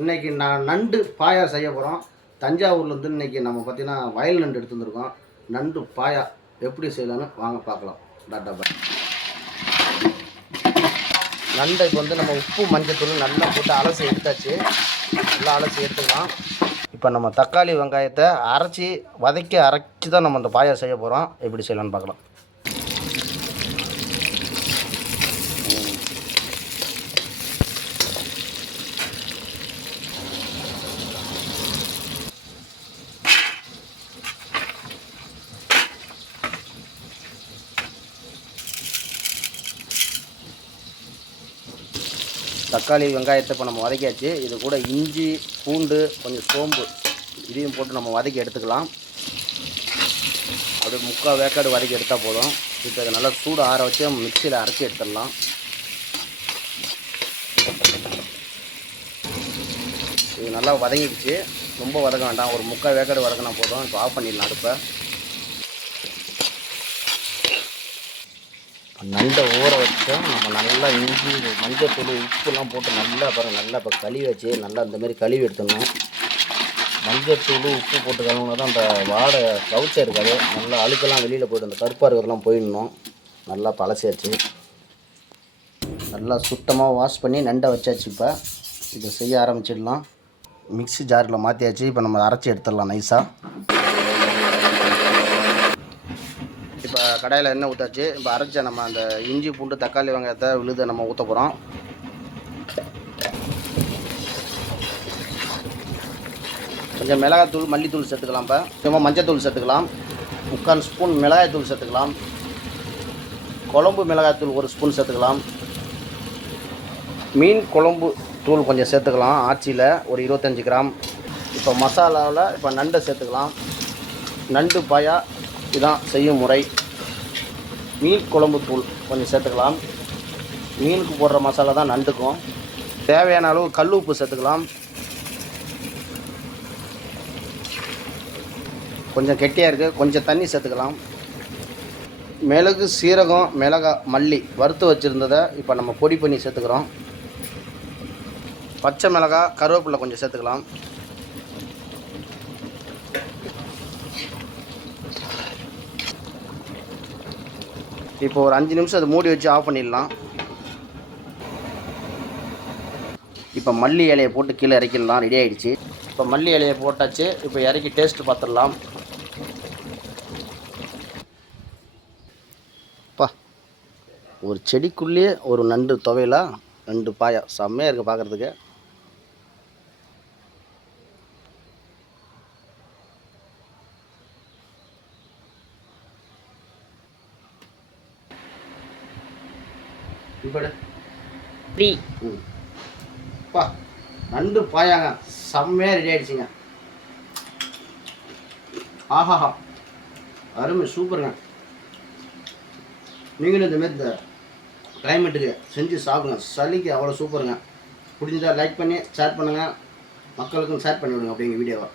இன்னைக்கு நான் நண்டு பாயா செய்ய போகிறோம். தஞ்சாவூர்லேருந்து இன்னைக்கு நம்ம பார்த்தீங்கன்னா வயல் நண்டு எடுத்து வந்துருக்கோம். நண்டு பாயா எப்படி செய்யலான்னு வாங்க பார்க்கலாம். டாட்டா பாய். நண்டை இப்போ வந்து நம்ம உப்பு மஞ்சத்தூள் நல்லா போட்டு அலசி எடுத்தாச்சு. நல்லா அலசி எடுத்துக்கலாம். இப்போ நம்ம தக்காளி வெங்காயத்தை அரைச்சி தான் நம்ம அந்த பாயா செய்ய போகிறோம். எப்படி செய்யலான்னு பார்க்கலாம். தக்காளி வெங்காயத்தை இப்போ நம்ம வதக்கியாச்சு. இது கூட இஞ்சி பூண்டு கொஞ்சம் சோம்பு இதையும் போட்டு நம்ம வதக்கி எடுத்துக்கலாம். அது 3/4 வேக்காடு வதக்கி எடுத்தால் போதும். இப்போ இதை நல்லா சூடு ஆற வச்சு நம்ம மிக்சியில் அரைச்சி எடுத்துடலாம். இது நல்லா வதங்கிடுச்சு. ரொம்ப வதக்க வேண்டாம், ஒரு 3/4 வேக்காடு வதக்கினா போதும். இப்போ ஆஃப் பண்ணிடலாம் அடுப்பை. நண்டை ஊற வச்சு நம்ம நல்லா இஞ்சி மஞ்சத்தூள் உப்புலாம் போட்டு நல்லா நல்லா இப்போ கழுவி வச்சு நல்லா இந்தமாரி கழுவி எடுத்துடணும். மஞ்சத்தூள் உப்பு போட்டு கழுவுனா தான் அந்த வாடை கவுச்சா இருக்காது. நல்லா அழுக்கெல்லாம் வெளியில் போய்ட்டு அந்த கருப்பாக இருக்கிறதெல்லாம் போயிடணும். நல்லா பழசாச்சு. நல்லா சுத்தமாக வாஷ் பண்ணி நண்டை வச்சாச்சு. இப்போ இதை செய்ய ஆரம்பிச்சிடலாம். மிக்ஸி ஜாரில் மாற்றியாச்சு. இப்போ நம்ம அரைச்சி எடுத்துடலாம் நைஸாக. இப்போ கடாயில் எண்ணெய் ஊற்றாச்சு. இப்போ அரைச்ச நம்ம அந்த இஞ்சி பூண்டு தக்காளி வெங்காயத்தை விழுதை நம்ம ஊற்ற போகிறோம். கொஞ்சம் மிளகாத்தூள் மல்லித்தூள் சேர்த்துக்கலாம். இப்போ கொஞ்சமாக மஞ்சத்தூள் சேர்த்துக்கலாம். 3/4 ஸ்பூன் மிளகாய்த்தூள் சேர்த்துக்கலாம். குழம்பு மிளகாய்த்தூள் 1 ஸ்பூன் சேர்த்துக்கலாம். மீன் குழம்பு தூள் கொஞ்சம் சேர்த்துக்கலாம். ஆச்சியில் ஒரு 25 கிராம். இப்போ மசாலாவில் இப்போ நண்டை சேர்த்துக்கலாம். நண்டு பாயா இதுதான் செய்யும் முறை. மீன் குழம்பு தூள் கொஞ்சம் சேர்த்துக்கலாம். மீனுக்கு போடுற மசாலா தான் நண்டுக்கும். தேவையான அளவு கல் உப்பு சேர்த்துக்கலாம். கொஞ்சம் கெட்டியாக இருக்குது, கொஞ்சம் தண்ணி சேர்த்துக்கலாம். மிளகு சீரகம் மிளகாய் மல்லி வறுத்து வச்சுருந்ததை இப்போ நம்ம பொடி பண்ணி சேர்த்துக்கிறோம். பச்சை மிளகாய் கருவேப்பிலை கொஞ்சம் சேர்த்துக்கலாம். இப்போ ஒரு 5 நிமிஷம் அதை மூடி வச்சு ஆஃப் பண்ணிடலாம். இப்போ மல்லி இலையை போட்டு கீழே இறக்கிடலாம். ரெடி ஆகிடுச்சு. இப்போ மல்லி இலையை போட்டாச்சு. இப்போ இறக்கி டேஸ்ட்டு பார்த்துடலாம். ஒரு செடிக்குள்ளேயே ஒரு நண்டு துவையலா நண்டு பாயா செம்மையாக இருக்குது பார்க்குறதுக்கு. இப்பா நண்டு பாயாங்க செம்மையாக ரெடி ஆகிடுச்சிங்க. ஆஹாஹா அருமை சூப்பருங்க. நீங்களும் இந்தமாரி இந்த கிளைமேட்டுக்கு செஞ்சு சாப்பிடுங்க. சளிக்கு அவ்வளோ சூப்பருங்க. பிடிச்சதா லைக் பண்ணி ஷேர் பண்ணுங்கள். மக்களுக்கும் ஷேர் பண்ணி விடுங்க அப்படிங்கிற வீடியோவை.